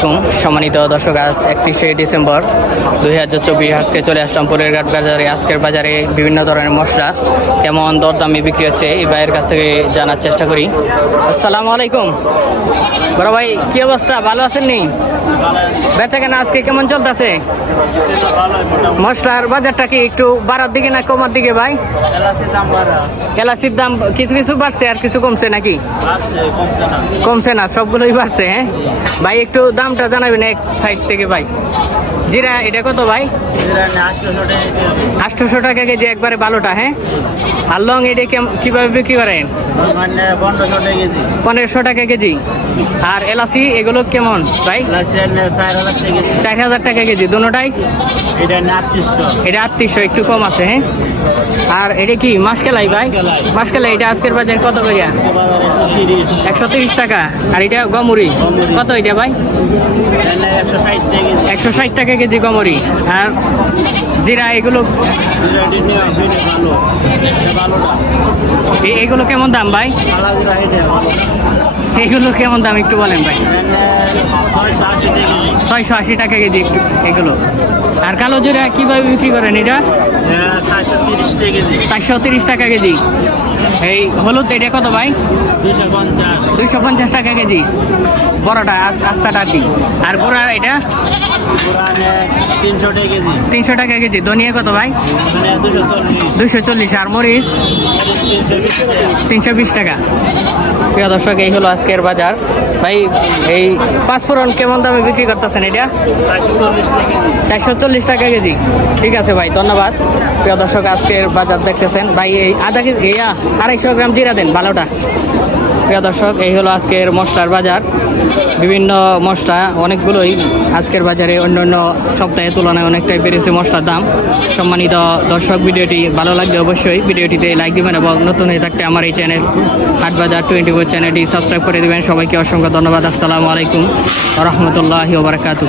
সম্মানিত দর্শক আজ একত্রিশে ডিসেম্বর দুই হাজার চব্বিশ। আজকে চলে আসলাম পরেরঘাট বাজারে। আজকের বাজারে বিভিন্ন ধরনের মশলা কেমন দরদামে বিক্রি হচ্ছে এই ভাইয়ের কাছ থেকে জানার চেষ্টা করি। আসসালামু আলাইকুম। বড় ভাই কি অবস্থা? ভালো আছেন নি? বেচা কেনা আজকে কেমন চলতেছে? মশলার বাজারটা কি একটু বাড়ার দিকে না কমার দিকে ভাই? এলাচির দাম কিছু কিছু বাড়ছে আর কিছু কমছে নাকি? কমছে না। সবগুলোই বাড়ছে হ্যাঁ? ভাই একটু দামটা জানাবেন এক সাইড থেকে ভাই। জিরা, এটা কত ভাই? আটশোশো টাকা কেজি একবারে ভালোটা হ্যাঁ? আর লং এটা কীভাবে বিক্রি করেন? পনেরোশো টাকা কেজি। আর এলাচি, এগুলো কেমন ভাই? চার হাজার টাকা কেজি দুটাই এটা আটত্রিশশো, একটু কম আছে হ্যাঁ? আর এটা কি, মাসকেলাই ভাই? মাসকেলাই, এটা আজকের বাজার কত করিয়া একশো তিরিশ টাকা। আর এটা গমুরি কত এটা ভাই? একশো ষাট টাকা কেজি গমরি আর জিরা এগুলো এগুলো কেমন দাম ভাই? এগুলো কেমন দাম একটু বলেন ভাই। ছয়শো আশি টাকা কেজি এগুলো। আর কালো জিরা কীভাবে বিক্রি করেন এটা? চারশো তিরিশ টাকা কেজি। এই হলুদ, এটা কত ভাই? দুইশো পঞ্চাশ টাকা কেজি। বড়টা আস- আস্তাটা আর গোড়া এটা? তিনশো টাকা কেজি। তিনশো টাকা কেজি। ধনিয়া কত ভাই? দুশো চল্লিশ। দুইশো চল্লিশ। আর মরিচ? তিনশো বিশ টাকা। প্রিয় দর্শক এই হলো আজকের বাজার। ভাই এই পাঁচফোড়ন কেমন দামে বিক্রি করতেছেন এটা? চারশো চল্লিশ টাকা কেজি। চারশো চল্লিশ টাকা কেজি। ঠিক আছে ভাই ধন্যবাদ। প্রিয় দর্শক আজকের বাজার দেখতেছেন। ভাই এই আধা কেজি ইয়া আড়াইশো গ্রাম জিরা দেন ভালোটা প্রিয় দর্শক, এই হলো আজকের মশলার বাজার। বিভিন্ন মশলা, অনেকগুলোই আজকের বাজারে অন্য অন্য সপ্তাহের তুলনায় অনেকটাই বেড়েছে মশলার দাম। সম্মানিত দর্শক, ভিডিওটি ভালো লাগলে অবশ্যই ভিডিওটিতে লাইক দিবেন এবং নতুন হয়ে থাকতে আমার এই চ্যানেল হাট বাজার টোয়েন্টি ফোর চ্যানেলটি সাবস্ক্রাইব করে দেবেন। সবাইকে অসংখ্য ধন্যবাদ। আসসালামু আলাইকুম রহমতুল্লাহি ওবরাকাতু